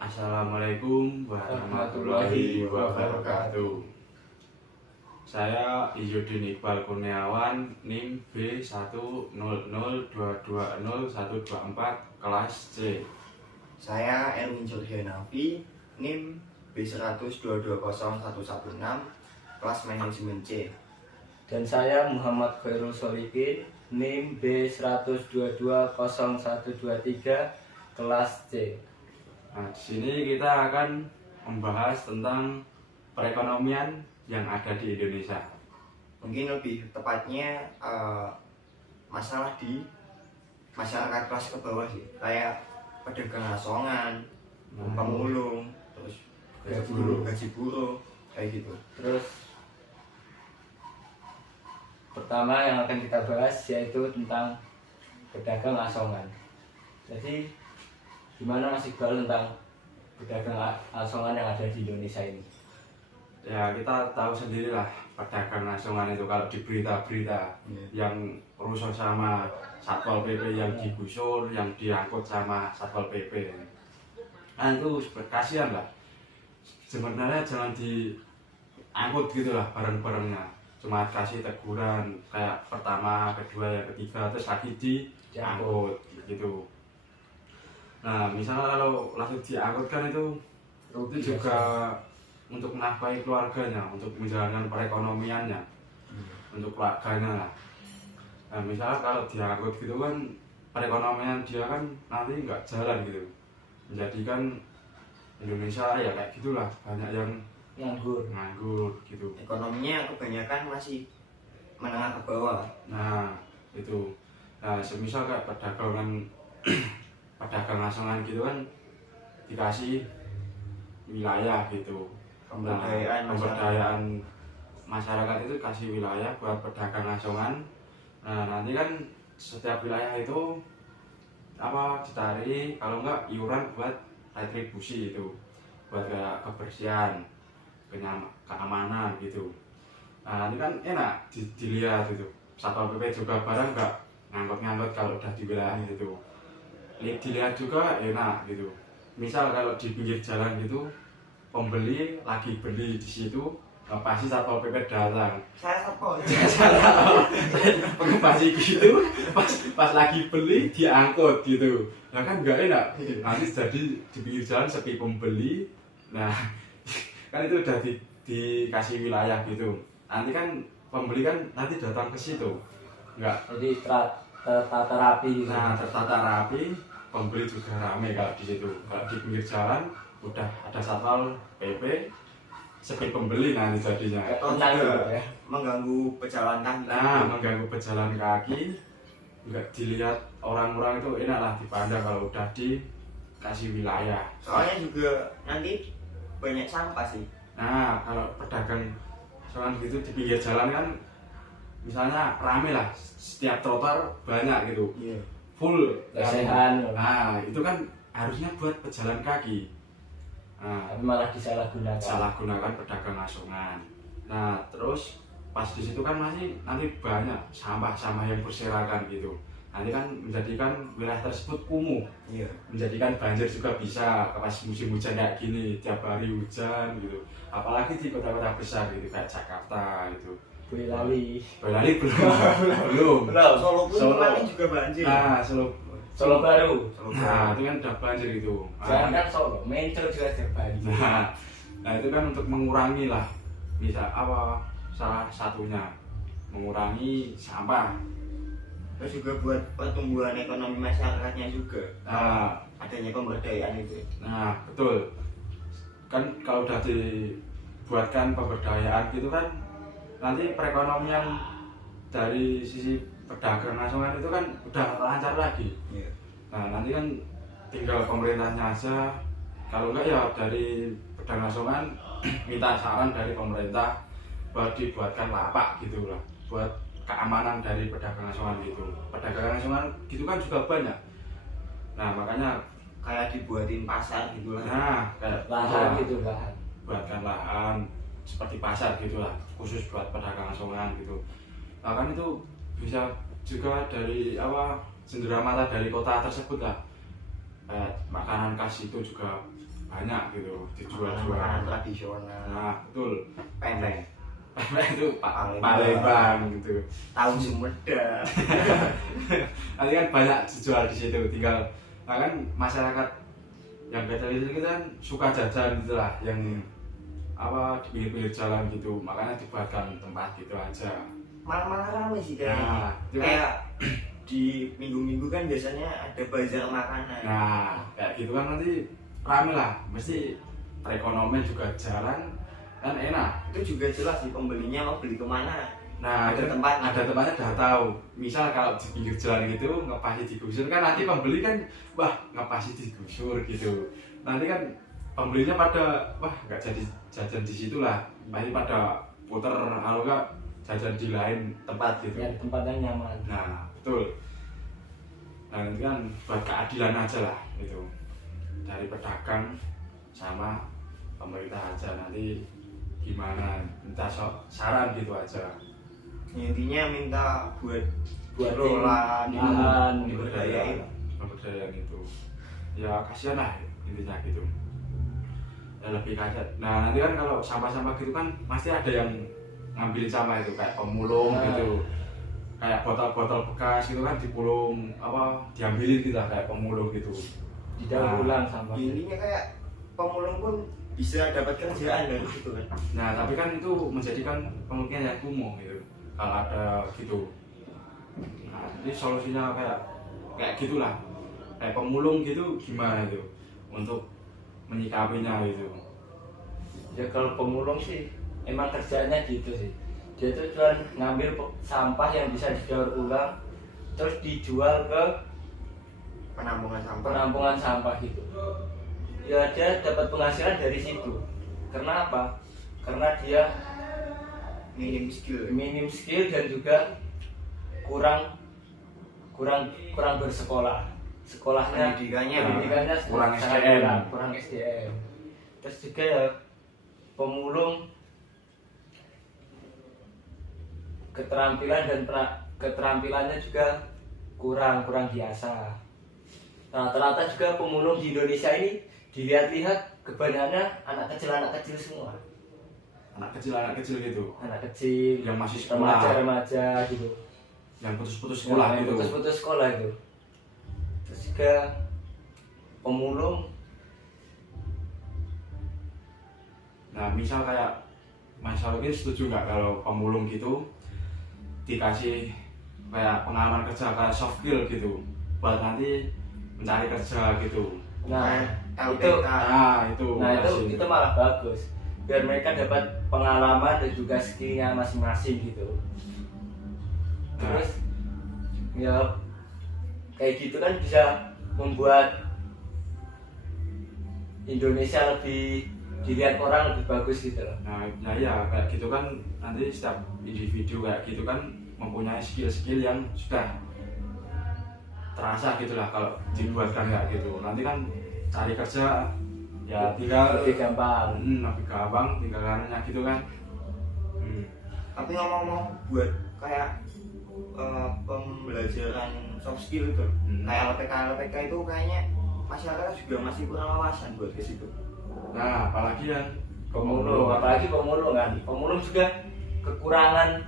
Assalamualaikum warahmatullahi wabarakatuh. Saya Izzuddin Iqbal Kurniawan, NIM B100220124 kelas C. Saya Erwin Jordianafi, NIM B100220116 kelas manajemen C. Dan saya Muhammad Khairul Solikin, NIM B1220123 kelas C. Nah, di sini kita akan membahas tentang perekonomian yang ada di Indonesia. Mungkin lebih tepatnya masalah di masyarakat kelas ke bawah sih, kayak pedagang asongan, pemulung, terus gaji buruh, kayak gitu. Terus pertama yang akan kita bahas yaitu tentang pedagang asongan. Jadi gimana Mas Iqbal tentang pedagang asongan yang ada di Indonesia ini? Ya, kita tahu sendirilah pedagang asongan itu kalau di berita-berita yang rusuh sama Satpol PP, yang digusur, yang diangkut sama Satpol PP. Nah, itu kasihan lah. Sebenarnya jangan diangkut gitulah bareng-barengnya. Cuma kasih teguran kayak pertama, kedua, yang ketiga, terus lagi diangkut gitu. Nah, misalnya kalau langsung diangkut kan itu juga untuk menafkahi keluarganya, untuk menjalankan perekonomiannya, untuk keluarganya lah. Nah, misalnya kalau diangkut gitu kan perekonomian dia kan nanti nggak jalan gitu, menjadikan Indonesia ya kayak gitulah, banyak yang nganggur gitu. Ekonominya kebanyakan masih menengah ke bawah. Nah itu, nah semisal kayak pedagang asongan gitu kan dikasih wilayah gitu, pemberdayaan masyarakat itu kasih wilayah buat pedagang asongan. Nah nanti kan setiap wilayah itu ditarik, kalau enggak iuran buat retribusi itu, buat kayak kebersihan, keamanan gitu. Nah ini kan enak dilihat itu, Satpol PP juga barang enggak ngangkut-ngangkut kalau udah di wilayah itu. Dilihat juga enak gitu. Misal kalau di pinggir jalan gitu, pembeli lagi beli di situ, pasti Satpol PP datang. Saya Satpol. Pasti gitu, pas lagi beli diangkut gitu. Ya kan nggak enak. Nanti jadi di pinggir jalan sepi pembeli. Nah, kan itu udah dikasih wilayah gitu. Nanti kan pembeli kan nanti datang ke situ. Enggak. Jadi tertata rapi. Nah, tertata rapi, pembeli juga rame kalau di situ. Kalau di pinggir jalan udah ada Satpol PP, sepi pembeli nanti jadinya. Ya. Mengganggu pejalan kaki. Nah, mengganggu pejalan kaki. Enggak dilihat orang-orang itu enak lah dipandang kalau udah dikasih wilayah. Soalnya juga nanti banyak sampah sih. Nah, kalau pedagang soal gitu di pinggir jalan kan misalnya rame lah, setiap trotoar banyak gitu, full lesehan. Nah itu kan harusnya buat pejalan kaki. Nah, tapi malah disalahgunakan pedagang asongan. Nah terus pas di situ kan masih nanti banyak sampah-sampah yang berserakan gitu. Nanti kan menjadikan wilayah tersebut kumuh, menjadikan banjir juga bisa pas musim hujan kayak gini, tiap hari hujan gitu. Apalagi di kota-kota besar gitu kayak Jakarta gitu. Boyolali belum. Solo pun juga banjir. Nah, Solo Baru. Nah, itu kan udah banjir itu. Jangan kan Solo, Mentro juga ada banjir. Nah, itu kan untuk mengurangi lah, bisa salah satunya mengurangi sampah. Terus juga buat pertumbuhan ekonomi masyarakatnya juga. Nah, adanya pemberdayaan itu. Nah, betul. Kan kalau udah dibuatkan pemberdayaan gitu kan, nanti perekonomian dari sisi pedagang asongan itu kan udah lancar lagi. Nah, nanti kan tinggal pemerintahnya aja. Kalau enggak ya dari pedagang asongan minta saran dari pemerintah buat dibuatkan lapak gitu lah, buat keamanan dari pedagang asongan gitu. Pedagang asongan gitu kan juga banyak. Nah, makanya kayak dibuatin pasar gitu lah. Nah, kayak lahan gitu, buatkan lahan seperti pasar gitulah, khusus buat pedagang asongan gitu. Nah, kan itu bisa juga dari cenderamata dari kota tersebut lah. Makanan khas itu juga banyak gitu makanan dijual-jual. tradisional, Nah betul, pempek, itu Palembang. Palembang gitu. tahu Sumedang. Nanti kan banyak dijual di situ, tinggal nah kan masyarakat yang kecil itu kan suka jajan gitulah, yang apa di pinggir-pinggir jalan gitu, makanya dibuatkan tempat gitu aja. Malah rame sih kayaknya. Nah, itu kan- Kayak di minggu-minggu kan biasanya ada bazar makanan. Nah, kayak gitu kan nanti rame lah, mesti perekonomian juga jalan kan enak. Itu juga jelas sih pembelinya mau beli kemana. Nah, Ada tempatnya. ada tempatnya udah tahu. Misal kalau di pinggir jalan gitu ngepasi digusur kan nanti pembeli kan wah ngepasi digusur gitu. Nanti kan pembelinya pada wah nggak jadi jajan di situ lah, pasti pada puter kalau nggak jajan di lain tempat gitu. Ya tempat yang nyaman. Nah betul. Nah itu kan buat keadilan aja lah itu, dari pedagang sama pemerintah aja, nanti gimana minta saran gitu aja. Intinya minta buat Buat dikelola, lahan, diberdayain. Pemberdayaan itu ya kasihan lah intinya gitu, ya lebih kasihan. Nah nanti kan kalau sampah-sampah gitu kan pasti ada yang ngambil sampah itu kayak pemulung Nah. gitu, kayak botol-botol bekas gitu kan dipulung apa diambilin gitu lah, kayak pemulung gitu. Didaur ulang sampah. Intinya kayak pemulung pun bisa dapat kerjaan dari situ kan. Nah tapi kan itu menjadikan kemungkinan yang kumuh gitu kalau ada gitu. Nah ini solusinya kayak gitulah, kayak pemulung gitu gimana itu untuk menyikapinya gitu. Ya kalau pemulung sih emang kerjanya gitu sih. Dia tuh cuma ngambil sampah yang bisa didaur ulang terus dijual ke Penampungan sampah. penampungan sampah gitu. Ya dia dapat penghasilan dari situ. Karena apa? Karena dia Minim skill. minim skill dan juga kurang bersekolah. Sekolahnya Pendidikannya kurang sangat SDM. kurang SDM. Terus juga ya pemulung keterampilan dan keterampilannya juga kurang biasa. Rata-rata juga pemulung di Indonesia ini dilihat-lihat kebanyakannya anak kecil semua. Anak kecil gitu, Anak kecil, yang masih sekolah, remaja gitu. yang putus-putus sekolah Yang gitu. putus sekolah itu. Terus juga pemulung. Nah misal kayak Mas Alvin setuju nggak kalau pemulung gitu dikasih kayak pengalaman kerja kayak soft skill gitu buat nanti mencari kerja gitu. Nah, LPK. itu Nah itu itu malah bagus. Biar mereka dapat pengalaman dan juga skillnya masing-masing gitu. Terus ya kayak gitu kan bisa membuat Indonesia lebih dilihat orang lebih bagus gitu loh. Nah ya kayak gitu kan nanti setiap individu kayak gitu kan mempunyai skill-skill yang sudah terasa gitulah kalau dibuatkan kayak gitu. Nanti kan cari kerja ya tinggal Lebih gampang. lebih gampang, tinggal karenanya gitu kan. Tapi ngomong-ngomong buat kayak pembelajaran soft skill itu, kayak LPK itu kayaknya masyarakat juga masih kurang wawasan buat ke situ. Nah apalagi yang Pemulung, apalagi pemulung kan. Pemulung juga kekurangan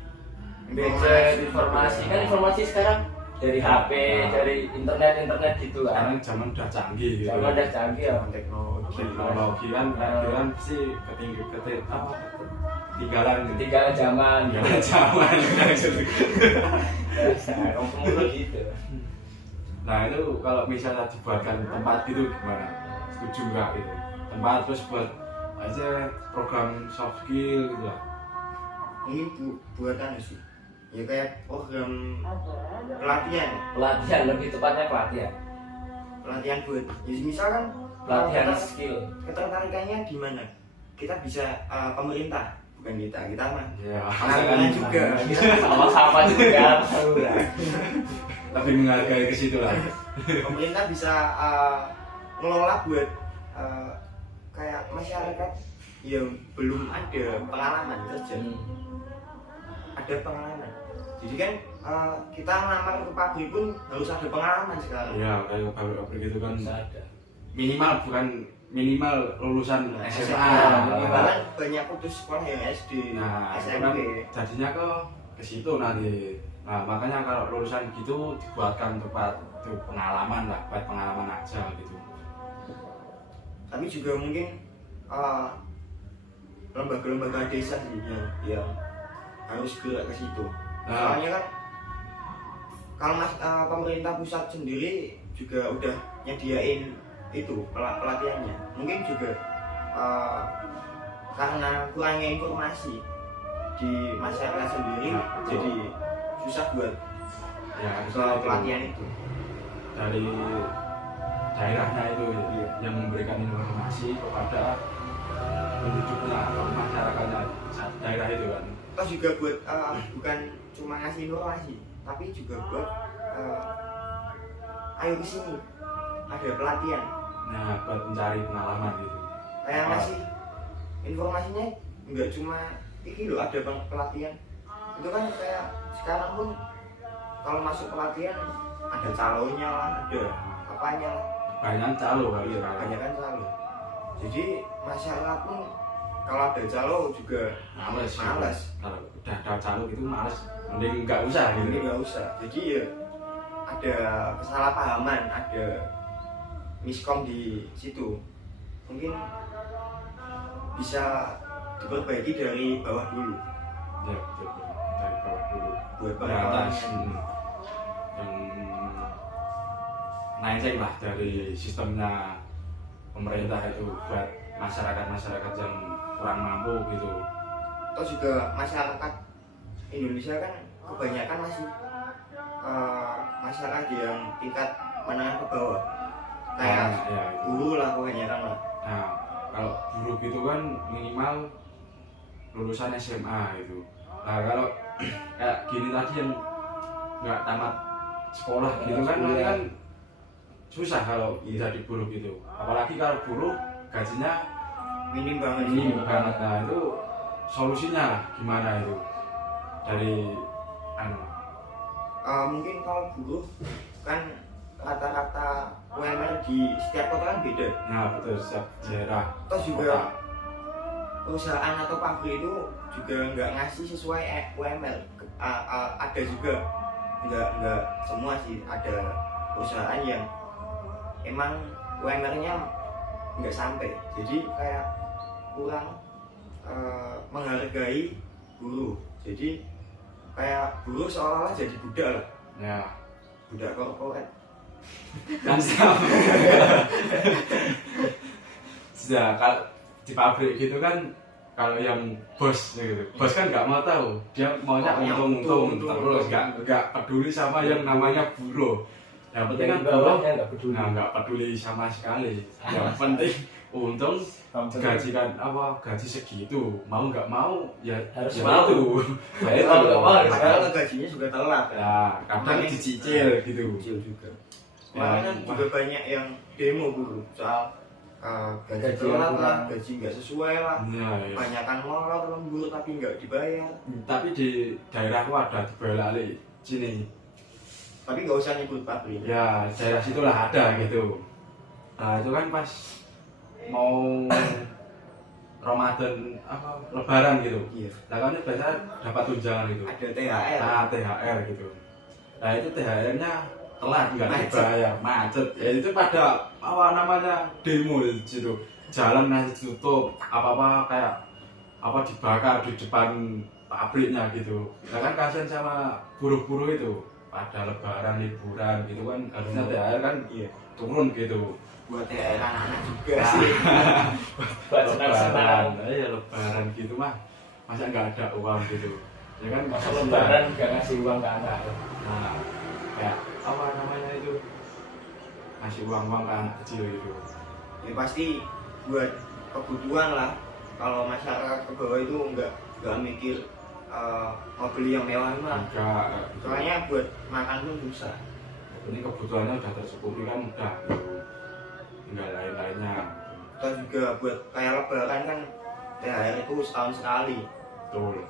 gadget informasi. Kan informasi sekarang dari HP, dari internet gitu sekarang kan. zaman udah canggih gitu. Zaman udah canggih ya. Teknologi kan kira pasti ketinggalan gitu. Ketinggalan zaman. Ketinggalan zaman. Orang pemulung gitu. Nah itu kalau misalnya dibuatkan tempat gitu gimana? Setuju nggak gitu? Tempat terus buat aja program soft skill gitu lah. Ini buatan sih. Ya kayak program Pelatihan lebih tepatnya pelatihan. pelatihan buat. Ya misalkan Pelatihan kita- skill. ketertarikannya di mana? Kita bisa pemerintah, bukan kita mah. Ya. Pengangguran juga. Sama-sama juga. Tahu lah. Lebih menghargai ke situ lah. Pemerintah bisa ngelola buat kayak masyarakat yang belum ada pengalaman kerja. Ada pengalaman. Jadi kan kita ngelamar ke pabrik pun harus ada pengalaman sekarang. Iya kayak pabrik gitu kan Bisa ada. minimal bukan minimal lulusan SMA. Bahkan banyak putus sekolah yang SD, Nah, itu kan SMP. jadinya ke situ nanti. Nah, makanya kalau lulusan gitu dibuatkan tempat itu pengalaman lah, buat pengalaman aja gitu. Tapi juga mungkin lembaga-lembaga desa sih yang harus gerak ke situ. Nah, Soalnya kan kalau pemerintah pusat sendiri juga udah nyediain itu pelatihannya. Mungkin juga karena kurangnya informasi di masyarakat sendiri, Nah, betul. jadi susah buat ya ke harusnya itu pelatihan itu. dari daerahnya itu Iya. yang memberikan informasi kepada penduduknya atau masyarakatnya daerah itu kan. Terus juga buat bukan cuma ngasih informasi, tapi juga buat ayo ke sini ada pelatihan. Nah, buat mencari pengalaman gitu. Kayak ngasih informasinya nggak cuma ini loh ada pelatihan. Itu kan kayak sekarang pun kalau masuk pelatihan ada calonnya lah, ada apanya lah. Banyak calo kali Iya, sekarang. banyak kan calo. Jadi masyarakat pun kalau ada calo juga Males. males. Kalau udah ada calo gitu males. Mending nggak usah Ini gitu. nggak usah. Jadi ya ada kesalahpahaman, ada miskom di situ. Mungkin bisa diperbaiki dari bawah dulu Ya, betul. Dari bawah dulu. buat Dari atas. pengalaman. Yang naik lah dari sistemnya pemerintah itu buat masyarakat yang kurang mampu gitu. Terus juga masyarakat Indonesia kan kebanyakan masih masyarakat yang tingkat menengah ke bawah, kayak ya, itu. guru lah kebanyakan lah. Nah, kalau guru gitu kan minimal lulusan SMA gitu. Nah, kalau kayak gini tadi yang nggak tamat sekolah gitu kan nanti kan susah kalau jadi buruh gitu. Apalagi kalau buruh gajinya Minim banget sih. minim banget. Nah, itu solusinya lah gimana itu dari Mungkin kalau buruh kan rata-rata UMR di setiap kota kan beda. nah betul setiap daerah. Terus juga perusahaan atau pabrik itu juga nggak ngasih sesuai UMR. Ada juga nggak semua sih, ada perusahaan yang emang UMR-nya nggak sampai, jadi kayak kurang menghargai buruh. Jadi kayak buruh seolah-olah jadi budak lah, Ya, budak korporat. kan sama. Sudah kalau di pabrik gitu kan kalau yang bos gitu, bos kan nggak mau tahu, dia maunya Maunya untung untung, terus nggak peduli sama yang namanya buruh. Yang penting kan Yang buruh, bawahnya nggak peduli. nah nggak peduli sama sekali. Yang penting untung, gaji kan apa gaji segitu, mau nggak mau ya Harus ya mau. itu. Ya itu. Mau nggak mau harus Padahal gajinya juga telat kan. Ya, kadang dicicil gitu. Kecil juga. Ya, Makanya juga banyak yang demo buruh soal gaji Gaji telat yang lah, kurang. gaji nggak sesuai lah. Ya, ya. Banyakan molor lembur tapi nggak dibayar. Tapi di daerahku ada di Boyolali sini. Tapi nggak usah nyebut pabrik. Ya, daerah situlah ada gitu. Nah, itu kan pas mau Ramadan apa Lebaran gitu. Iya. Nah, kan biasa dapat tunjangan itu. Ada THR. Nah, THR gitu. Nah, itu THR-nya telat nggak Macet. dibayar, macet. Ya itu pada apa namanya demo gitu. Jalan masih tutup, apa-apa kayak apa dibakar di depan pabriknya gitu. Nah, kan kasihan sama buruh-buruh itu. Pada Lebaran liburan gitu kan harusnya THR kan Iya. turun gitu. Buat THR anak-anak juga Nah, sih. Buat senang-senang. Iya Lebaran gitu mah masa nggak ada uang gitu ya kan Masa lebaran nggak ngasih uang ke anak. nah kayak apa namanya itu ngasih uang ke anak kecil gitu. Ya pasti buat kebutuhan lah. Kalau masyarakat ke bawah itu nggak mikir mau beli yang mewah mah. Enggak Soalnya buat makan pun susah. ini kebutuhannya udah tercukupi kan udah gitu tinggal lain-lainnya Terus juga buat kayak lebaran kan THR itu setahun sekali. betul.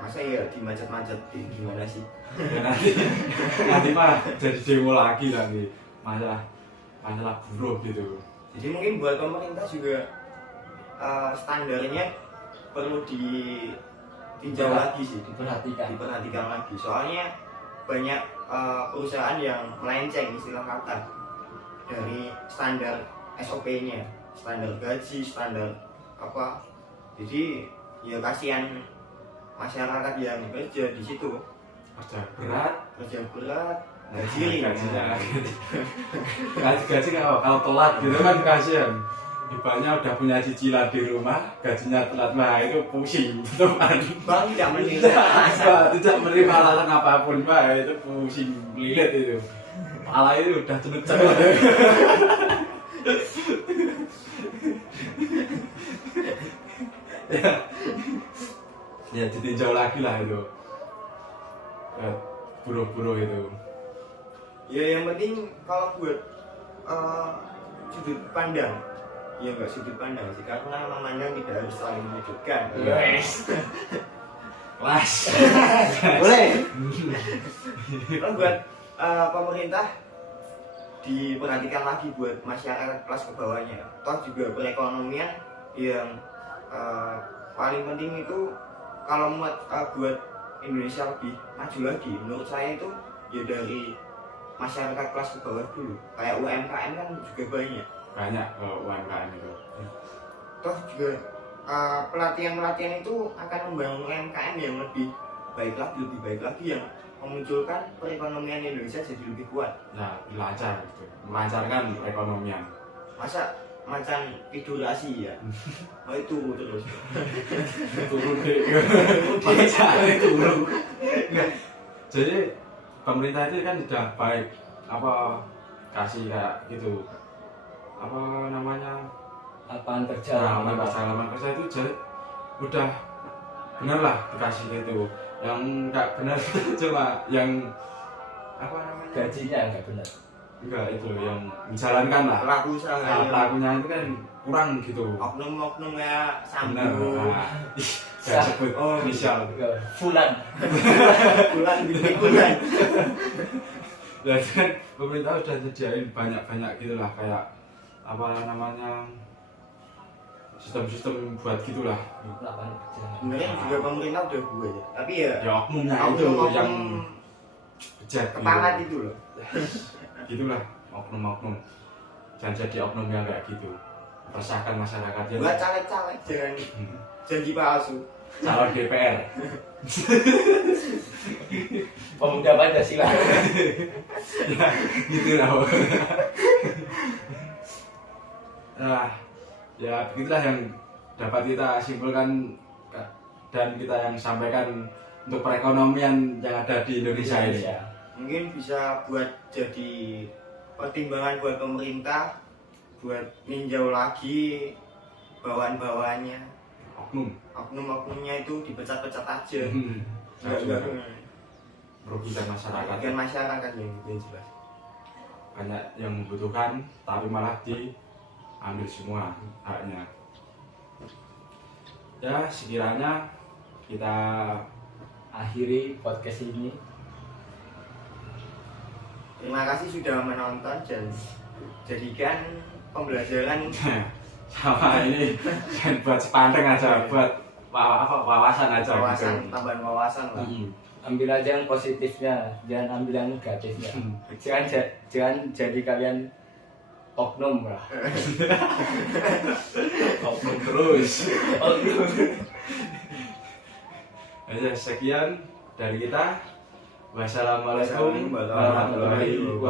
Masa ya dimacet-macetin gimana sih? Ya, nanti mah jadi demo lagi masalah buruh gitu. Jadi mungkin buat pemerintah juga standarnya perlu ditinjau lagi sih, diperhatikan lagi. Soalnya banyak perusahaan yang melenceng istilah kata dari standar SOP-nya, standar gaji, standar apa. Jadi ya kasihan masyarakat yang kerja di situ, kerja berat, gaji kalau telat gitu kan kasihan. Ibaratnya udah punya cicilan di rumah, gajinya telat, nah itu pusing, itu kan. Bang tidak menerima alasan. Tidak menerima alasan apapun, Pak, itu pusing, lilit itu. Kepala itu udah cenut-cenut. Ya ditinjau lagi lah itu. Buruh-buruh itu. Ya yang penting kalau buat sudut pandang, ya nggak sudut pandang sih, karena memandang tidak harus saling menyudutkan. Yes. Kelas. Boleh. Kalau buat pemerintah diperhatikan lagi buat masyarakat kelas ke bawahnya. Toh juga perekonomian yang paling penting itu kalau buat Indonesia lebih maju lagi, menurut saya itu ya dari masyarakat kelas ke bawah dulu. Kayak UMKM kan juga banyak UMKM itu. Toh juga pelatihan itu akan membangun UMKM yang lebih baik lagi yang memunculkan perekonomian Indonesia jadi lebih kuat. Nah, melancarkan perekonomian. Masa macan figurasi ya? Oh itu terus. Turun deh. Macamnya turun. Jadi pemerintah itu kan sudah baik kasih kayak gitu lapangan kerja itu udah bener lah dikasih gitu. Yang nggak benar cuma yang gajinya nggak benar. Enggak, itu yang menjalankan lah. Pelakunya itu kan kurang gitu. Oknum-oknumnya Benar. sambung. Saya sebut misal Fulan. Bulan. Ya kan pemerintah sudah sediain banyak gitulah kayak sistem-sistem buat gitulah. Lapangan kerja. Sebenarnya juga pemerintah udah buat ya. Tapi ya Oknumnya itu yang bejat kepalat itu loh. Gitulah oknum-oknum. Jangan jadi oknum yang kayak gitu. Meresahkan masyarakat ya. Buat caleg-caleg jangan janji palsu. Calon DPR. Pemuda Pancasila. Ya, gitu lah. Ya begitulah yang dapat kita simpulkan dan kita yang sampaikan untuk perekonomian yang ada di Indonesia ini. Mungkin bisa buat jadi pertimbangan buat pemerintah buat ninjau lagi bawahan-bawahannya. Oknum-oknumnya itu dipecat-pecat aja. Enggak merugikan masyarakat. Merugikan masyarakat yang jelas. Banyak yang membutuhkan tapi malah diambil semua haknya. Ya sekiranya kita akhiri podcast ini. Terima kasih sudah menonton dan jadikan pembelajaran sama ini jangan buat sepandeng aja, buat wawasan aja. Tambahan wawasan lah. Ambil aja yang positifnya, jangan ambil yang negatifnya. Jangan jadi kalian oknum lah. Oknum terus. Oknum. Sekian dari kita. Wassalamualaikum warahmatullahi wabarakatuh.